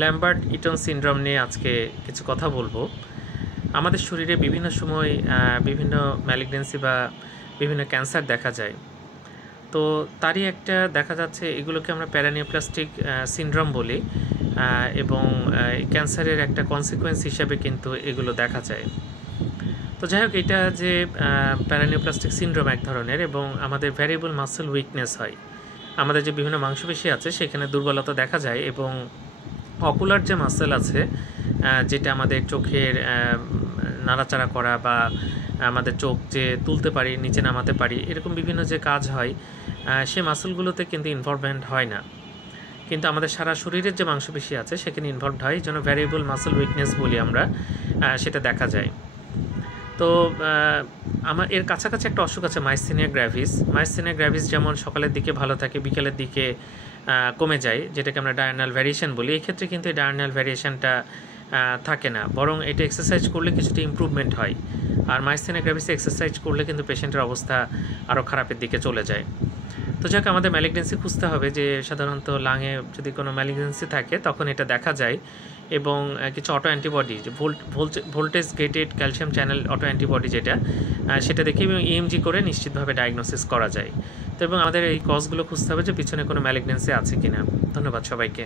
Lambert Eaton syndrome নিয়ে আজকে কিছু কথা বলবো। আমাদের শরীরে বিভিন্ন সময় বিভিন্ন ম্যালিগনেন্সি বা বিভিন্ন ক্যান্সার দেখা যায়। তো তারই একটা দেখা যাচ্ছে, এগুলোকে আমরা প্যারানিওপ্লাস্টিক সিনড্রোম বলি, এবং ক্যান্সারের একটা কনসিকোয়েন্স হিসাবে কিন্তু এগুলো দেখা যায়। তো যাই হোক, এটা যে প্যারানিওপ্লাস্টিক সিনড্রোম এক ধরনের, এবং আমাদের ভ্যারিয়েবল মাসল উইকনেস হয়। আমাদের যে বিভিন্ন মাংসপেশি আছে সেখানে দুর্বলতা দেখা যায়, এবং অকুলার যে মাসেল আছে, যেটা আমাদের চোখের নাড়াচাড়া করা বা আমাদের চোখ যে তুলতে পারি, নিচে নামাতে পারি, এরকম বিভিন্ন যে কাজ হয়, সে মাসেলগুলোতে কিন্তু ইনভলভমেন্ট হয় না। কিন্তু আমাদের সারা শরীরের যে মাংসপেশি আছে সেখানে ইনভলভড হয়, এই জন্য ভ্যারিয়েবল মাসল উইকনেস বলি আমরা, সেটা দেখা যায়। তো আমার এর কাছাকাছি একটা অসুখ আছে, মাইসথেনিয়া গ্র্যাভিস। মাইসথেনিয়া গ্র্যাভিস যেমন সকালের দিকে ভালো থাকে, বিকেলের দিকে কমে যায়, যেটাকে আমরা ডায়ার্নাল ভ্যারিয়েশন বলি। এই ক্ষেত্রে কিন্তু এই ডায়ার্নাল ভ্যারিয়েশনটা থাকে না, বরং এটা এক্সারসাইজ করলে কিছুটা ইমপ্রুভমেন্ট হয়। আর মাইসথেনিয়া গ্র্যাভিসে এক্সারসাইজ করলে কিন্তু পেশেন্টের অবস্থা আরও খারাপের দিকে চলে যায়। তো যাক, আমাদের ম্যালিগনেন্সি খুঁজতে হবে, যে সাধারণত লাঙে যদি কোনো ম্যালিগনেন্সি থাকে তখন এটা দেখা যায়, এবং কিছু অটো অ্যান্টিবডি, যে voltage gated calcium channel auto antibody যেটা, সেটা দেখে এবং ইএমজি করে নিশ্চিতভাবে ডায়াগনোসিস করা যায়। তো এবং আমাদের এই কজগুলো খুঁজতে হবে যে পিছনে কোনো ম্যালিগনেন্সি আছে কিনা। ধন্যবাদ সবাইকে।